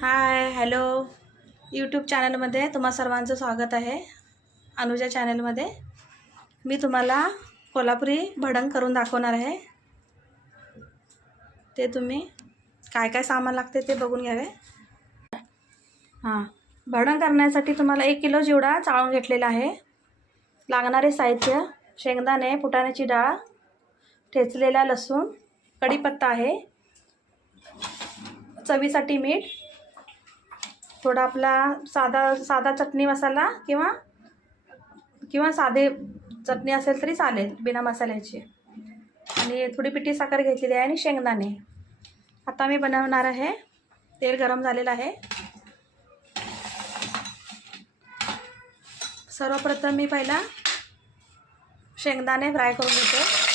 Hi hello YouTube चॅनलमध्ये तुम्हा सर्वांचं स्वागत आहे. अनुजा चॅनलमध्ये मी तुम्हाला कोल्हापुरी भडंग करून दाखवणार आहे. ते तुम्ही काय काय सामान लागते ते बघून घ्यावे. भडंग करण्यासाठी तुम्हाला 1 किलो चिवडा चाळून घेतलेला आहे. लागणारे साहित्य: शेंगदाणे, फुटाण्याची डाळ, ठेचलेला लसूण, कढीपत्ता आहे, चवीसाठी मीठ, थोडा आपला साधा चटणी मसाला किंवा साधे चटणी असेल तरी चालेल बिना मसाल्याची, आणि थोडी पिठी साखर घेतलेली आहे आणि शेंगदाणे. आता मी बनवणार आहे. तेल गरम झालेलं आहे. सर्वप्रथम मी पहिला शेंगदाणे फ्राय करून घेते.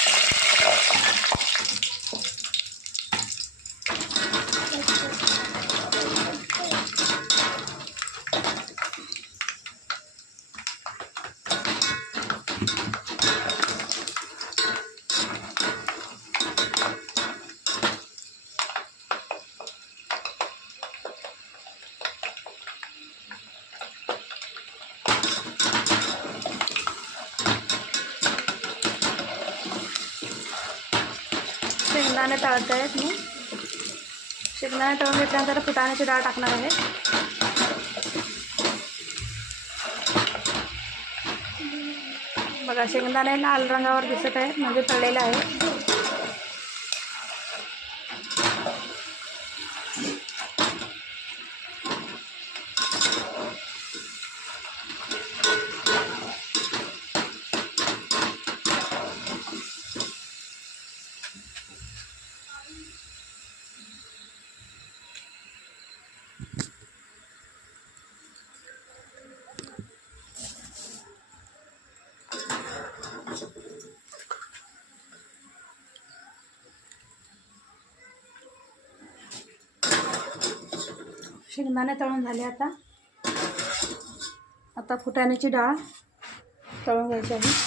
शेंगदाणे तळत आहेत. मी शेंगदाणे तळून घेतल्यानंतर फुटाण्याची डाळ टाकणार आहे. बघा, शेंगदाणे लाल रंगावर दिसत आहेत म्हणजे तळलेले आहे. शेंगदाणे तळून झाले. आता फुटाण्याची डाळ तळून घ्यायची आहे.